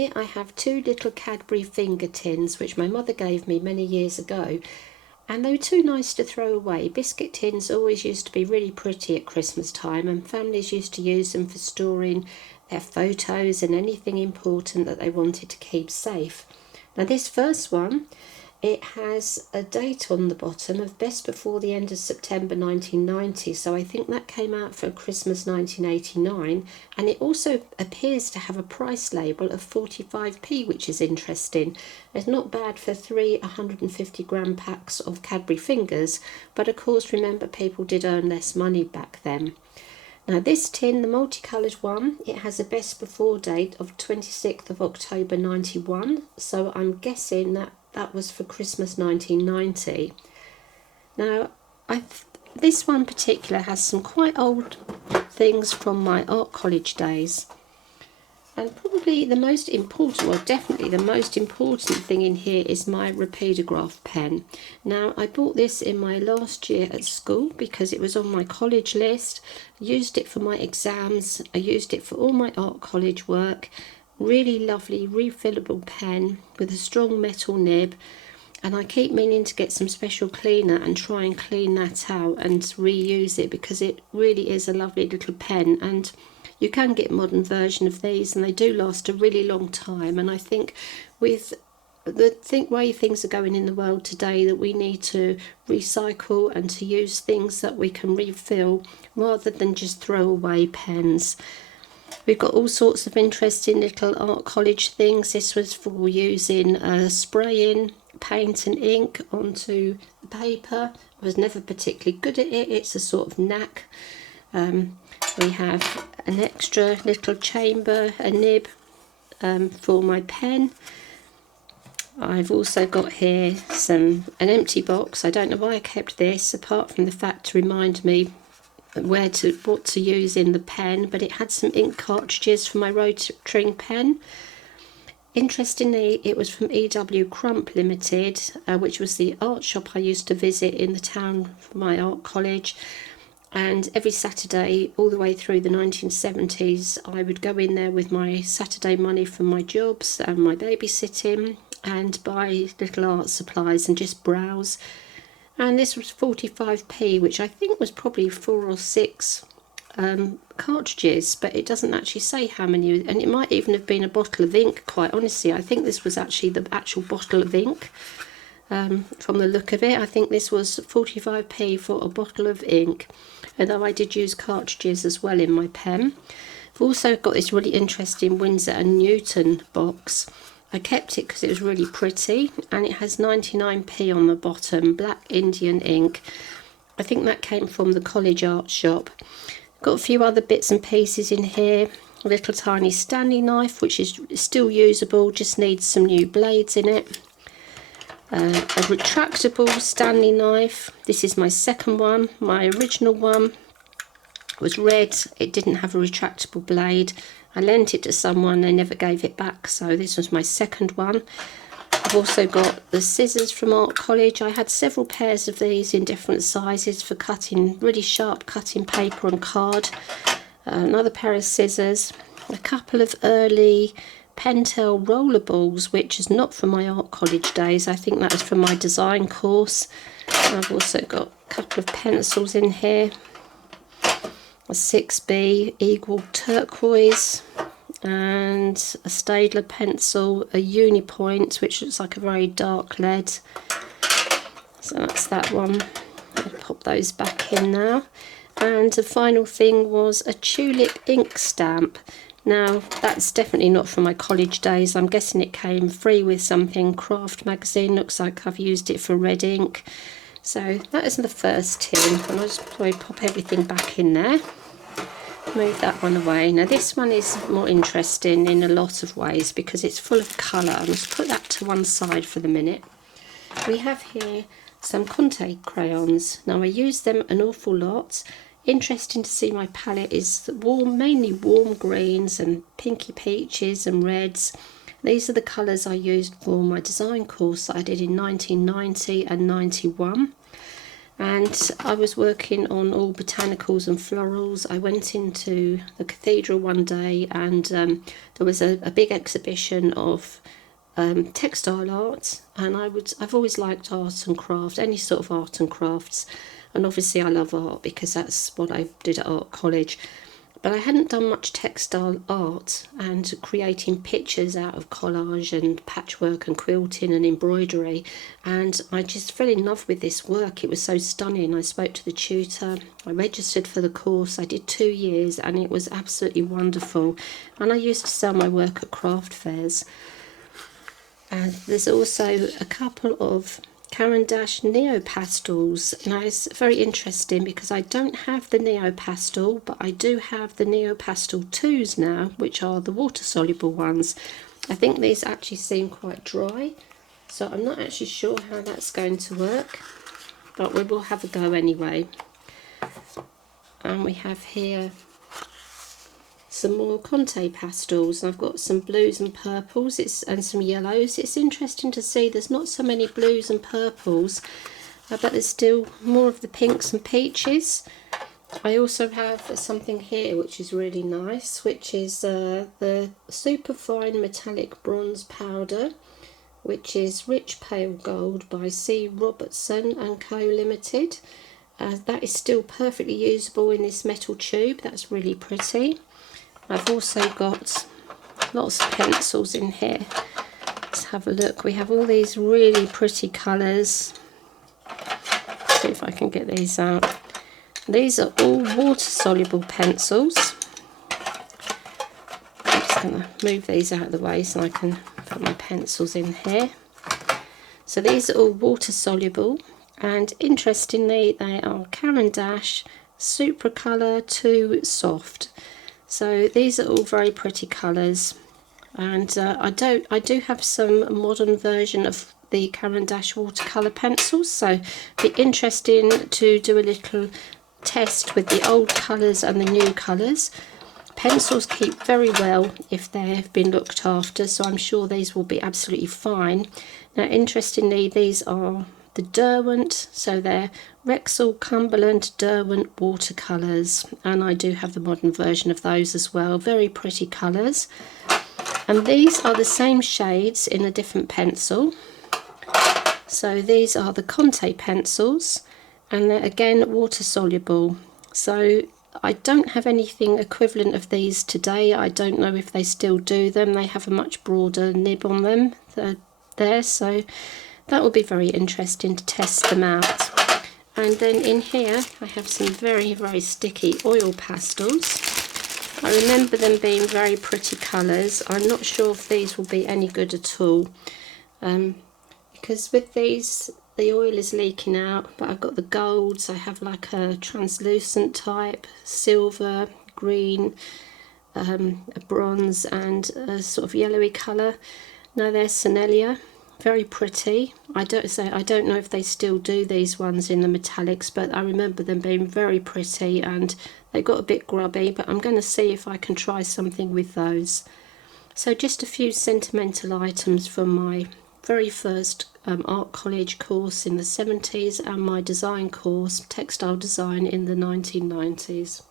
Here I have two little Cadbury finger tins which my mother gave me many years ago, and they were too nice to throw away. Biscuit tins always used to be really pretty at Christmas time, and families used to use them for storing their photos and anything important that they wanted to keep safe. Now this first one, it has a date on the bottom of best before the end of September 1990, so I think that came out for Christmas 1989, and it also appears to have a price label of 45p, which is interesting. It's not bad for 3 150-gram packs of Cadbury fingers, but of course remember people did earn less money back then. Now this tin, the multicoloured one, it has a best before date of 26th of October 91, so I'm guessing that was for Christmas 1990. Now this one in particular has some quite old things from my art college days, and probably the most important, well definitely the most important thing in here is my Rapidograph pen. Now I bought this in my last year at school because it was on my college list. I used it for my exams, I used it for all my art college work. Really lovely refillable pen with a strong metal nib, and I keep meaning to get some special cleaner and try and clean that out and reuse it, because it really is a lovely little pen, and you can get a modern version of these and they do last a really long time. And I think with the way things are going in the world today, that we need to recycle and to use things that we can refill rather than just throw away pens. We've got all sorts of interesting little art college things. This was for using spraying paint and ink onto the paper. I was never particularly good at it. It's a sort of knack. We have an extra little chamber, a nib for my pen. I've also got here an empty box. I don't know why I kept this, apart from the fact to remind me what to use in the pen, but it had some ink cartridges for my rotring pen. Interestingly, it was from E.W. Crump Limited, which was the art shop I used to visit in the town for my art college, and every Saturday all the way through the 1970s I would go in there with my Saturday money from my jobs and my babysitting and buy little art supplies and just browse. And this was 45p, which I think was probably 4 or 6 cartridges, but it doesn't actually say how many, and it might even have been a bottle of ink, quite honestly. I think this was actually the actual bottle of ink. From the look of it, I think this was 45p for a bottle of ink, although I did use cartridges as well in my pen. I've also got this really interesting Winsor and Newton box. I kept it because it was really pretty, and it has 99p on the bottom, black Indian ink. I think that came from the college art shop. Got a few other bits and pieces in here. A little tiny Stanley knife, which is still usable, just needs some new blades in it. A retractable Stanley knife. This is my second one. My original one was red. It didn't have a retractable blade. I lent it to someone, they never gave it back, so this was my second one. I've also got the scissors from art college. I had several pairs of these in different sizes for cutting, really sharp cutting paper on card. Another pair of scissors, a couple of early Pentel roller balls, which is not from my art college days. I think that was from my design course. I've also got a couple of pencils in here. A 6B Eagle turquoise and a Staedtler pencil, a Unipoint, which looks like a very dark lead. So that's that one. I'll pop those back in now. And the final thing was a Tulip Ink Stamp. Now that's definitely not from my college days. I'm guessing it came free with something, Craft magazine. Looks like I've used it for red ink. So that is the first tin, and I'll just probably pop everything back in there. Move that one away. Now this one is more interesting in a lot of ways because it's full of colour. I'll just put that to one side for the minute. We have here some Conte crayons. Now I use them an awful lot. Interesting to see my palette is warm, mainly warm greens and pinky peaches and reds. These are the colours I used for my design course that I did in 1990 and 91. and I was working on all botanicals and florals. I went into the cathedral one day, and there was a big exhibition of textile art, and I've always liked art and craft, any sort of art and crafts, and obviously I love art because that's what I did at art college. But I hadn't done much textile art and creating pictures out of collage and patchwork and quilting and embroidery, and I just fell in love with this work. It was so stunning. I spoke to the tutor, I registered for the course, I did 2 years, and it was absolutely wonderful. And I used to sell my work at craft fairs. And there's also a couple of Caran d'Ache Neo Pastels. Now it's very interesting because I don't have the Neo Pastel, but I do have the Neo Pastel 2s now, which are the water soluble ones. I think these actually seem quite dry, so I'm not actually sure how that's going to work, but we will have a go anyway. And we have here some more Conte Pastels. I've got some blues and purples and some yellows. It's interesting to see there's not so many blues and purples, but there's still more of the pinks and peaches. I also have something here which is really nice, which is the Superfine Metallic Bronze Powder, which is Rich Pale Gold by C. Robertson and Co. Limited. That is still perfectly usable in this metal tube. That's really pretty. I've also got lots of pencils in here. Let's have a look. We have all these really pretty colours. See if I can get these out. These are all water-soluble pencils. I'm just going to move these out of the way so I can put my pencils in here. So these are all water-soluble, and interestingly they are Caran d'Ache Supracolor 2 Soft. So these are all very pretty colours, and I do have some modern version of the Caran d'Ache watercolour pencils, so it'd be interesting to do a little test with the old colours and the new colours. Pencils keep very well if they have been looked after, so I'm sure these will be absolutely fine. Now interestingly, these are the Derwent, so they're Rexall Cumberland Derwent watercolours, and I do have the modern version of those as well. Very pretty colours, and these are the same shades in a different pencil. So these are the Conte Pencils, and they're again water soluble. So I don't have anything equivalent of these today. I don't know if they still do them. They have a much broader nib on them there, so that will be very interesting to test them out. And then in here I have some very, very sticky oil pastels. I remember them being very pretty colours. I'm not sure if these will be any good at all, because with these the oil is leaking out, but I've got the golds. I have like a translucent type, silver, green, a bronze, and a sort of yellowy colour. Now there's Senelia. Very pretty. I don't know if they still do these ones in the metallics, but I remember them being very pretty, and they got a bit grubby, but I'm going to see if I can try something with those. So just a few sentimental items from my very first art college course in the 70s and my design course, textile design, in the 1990s.